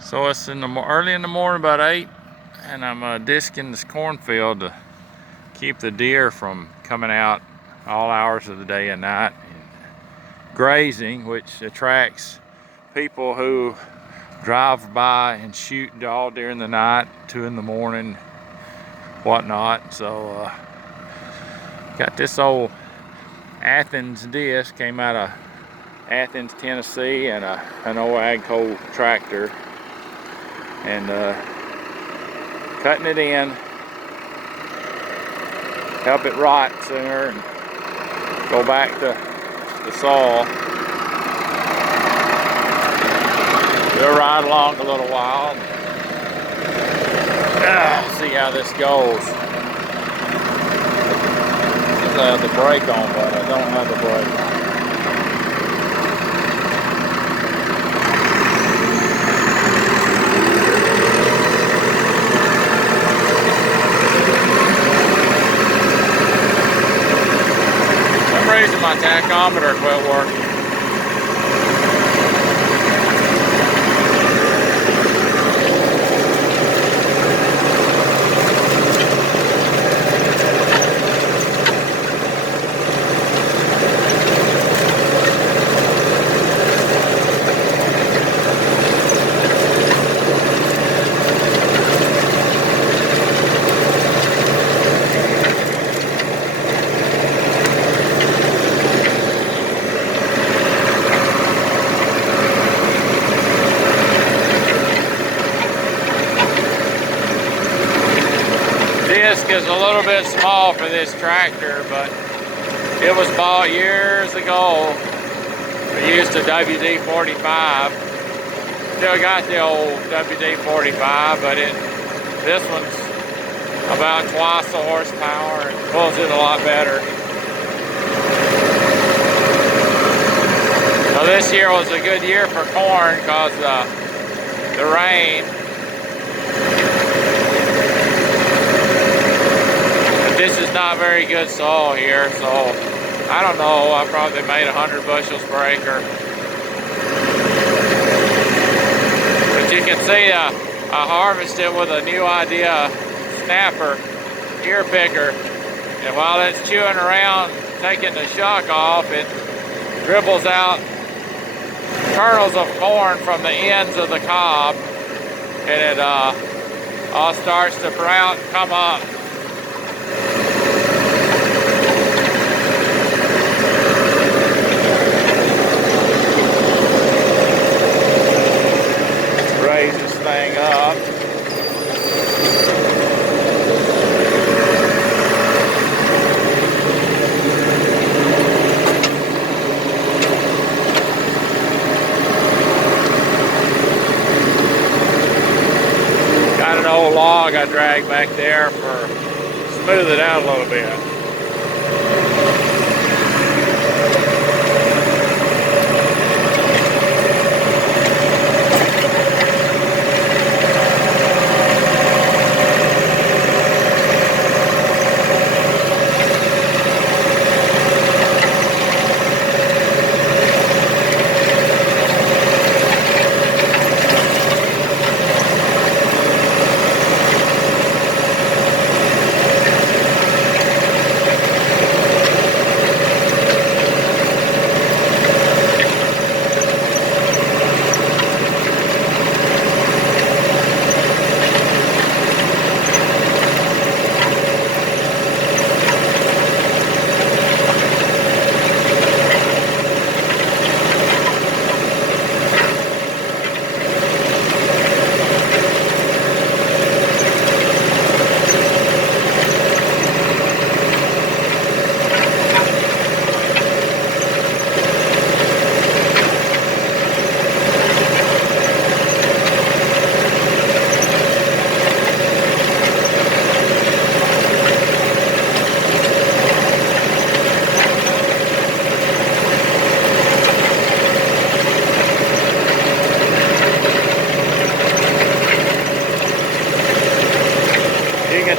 So it's early in the morning, about 8, and I'm disking this cornfield to keep the deer from coming out all hours of the day and night and grazing, which attracts people who drive by and shoot all during the night, 2 in the morning, whatnot. So got this old Athens disc, came out of Athens, Tennessee, and an old AGCO tractor, and cutting it in, help it rot sooner and go back to the soil. We'll ride along a little while and see how this goes. I have the brake on, but I don't have the brake on. My tachometer quit working. Disc is a little bit small for this tractor, but it was bought years ago. We used a WD-45. Still got the old WD-45, but this one's about twice the horsepower and pulls it a lot better. So this year was a good year for corn because the rain. This is not very good soil here, so I don't know, I probably made 100 bushels per acre. But you can see I harvested with a new idea snapper, ear picker, and while it's chewing around, taking the shuck off, it dribbles out kernels of corn from the ends of the cob, and it all starts to sprout and come up. Raise this thing up. Got an old log I dragged back there for smooth it out a little bit.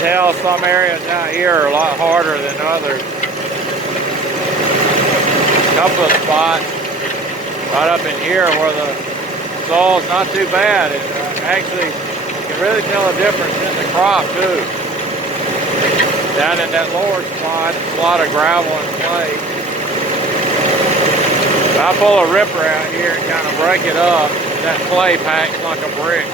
Tell some areas out here are a lot harder than others. A couple of spots right up in here where the soil's not too bad. It actually, you can really tell a difference in the crop too. Down in that lower spot, it's a lot of gravel and clay. I pull a ripper out here and kind of break it up. That clay packs like a brick.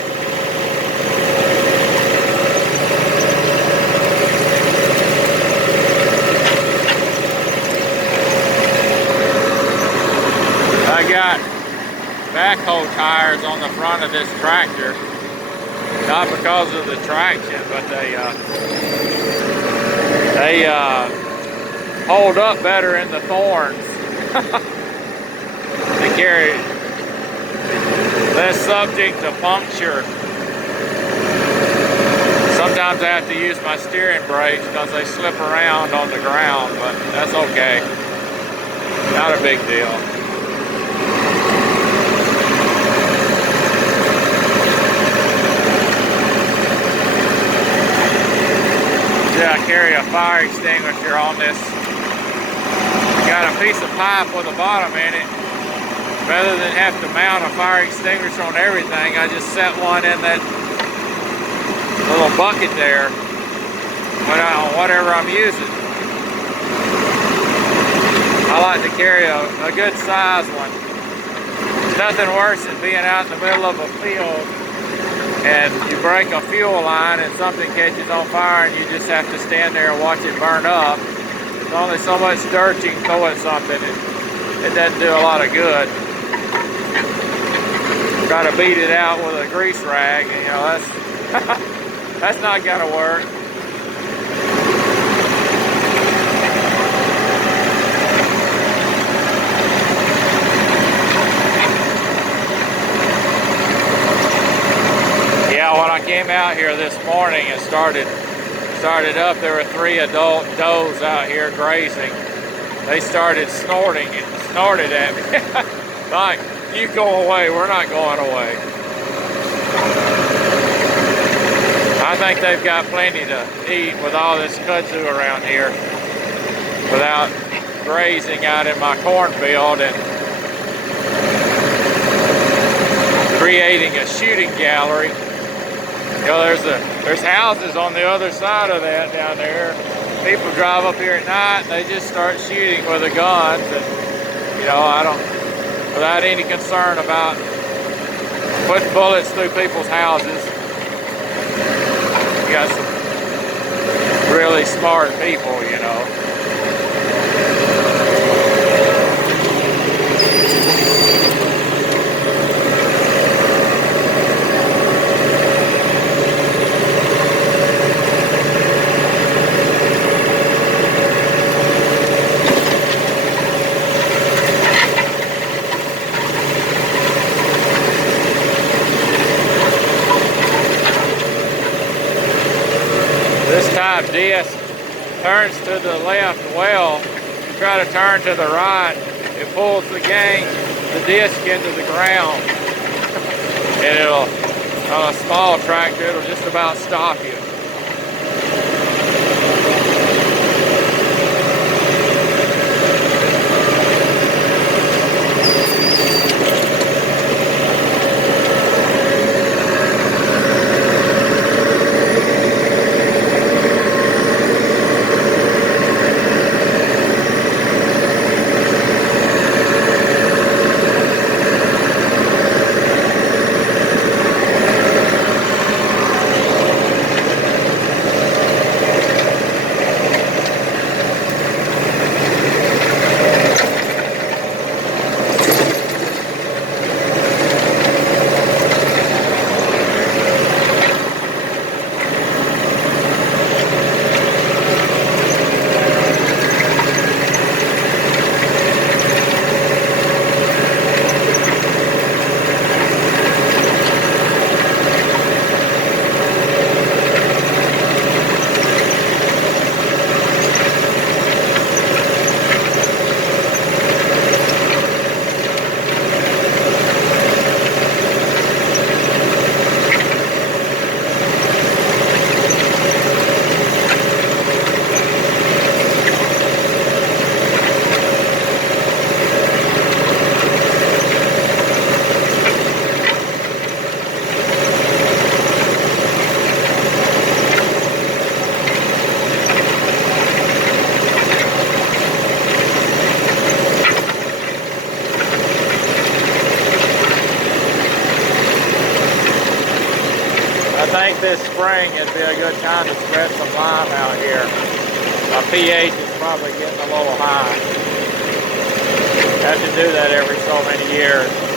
I got backhoe tires on the front of this tractor, not because of the traction, but they hold up better in the thorns. They carry less subject to puncture. Sometimes I have to use my steering brakes because they slip around on the ground, but that's okay. Not a big deal. Yeah, I carry a fire extinguisher on this. Got a piece of pipe with a bottom in it. Rather than have to mount a fire extinguisher on everything, I just set one in that little bucket there on whatever I'm using. I like to carry a good size one. There's nothing worse than being out in the middle of a field and you break a fuel line and something catches on fire and you just have to stand there and watch it burn up. There's only so much dirt you can throw at something. It doesn't do a lot of good. Try to beat it out with a grease rag, and you know, that's not gonna work. Yeah, when I came out here this morning and started up, there were 3 adult does out here grazing. They started snorted at me. Like, you go away, we're not going away. I think they've got plenty to eat with all this kudzu around here without grazing out in my cornfield and creating a shooting gallery. You know, there's houses on the other side of that down there. People drive up here at night and they just start shooting with a gun. And, you know, without any concern about putting bullets through people's houses. You got some really smart people, you know. Disc turns to the left well. You try to turn to the right, it pulls the disc into the ground. And on a small tractor, it'll just about stop you. this spring, it'd be a good time to spread some lime out here. My pH is probably getting a little high. Have to do that every so many years.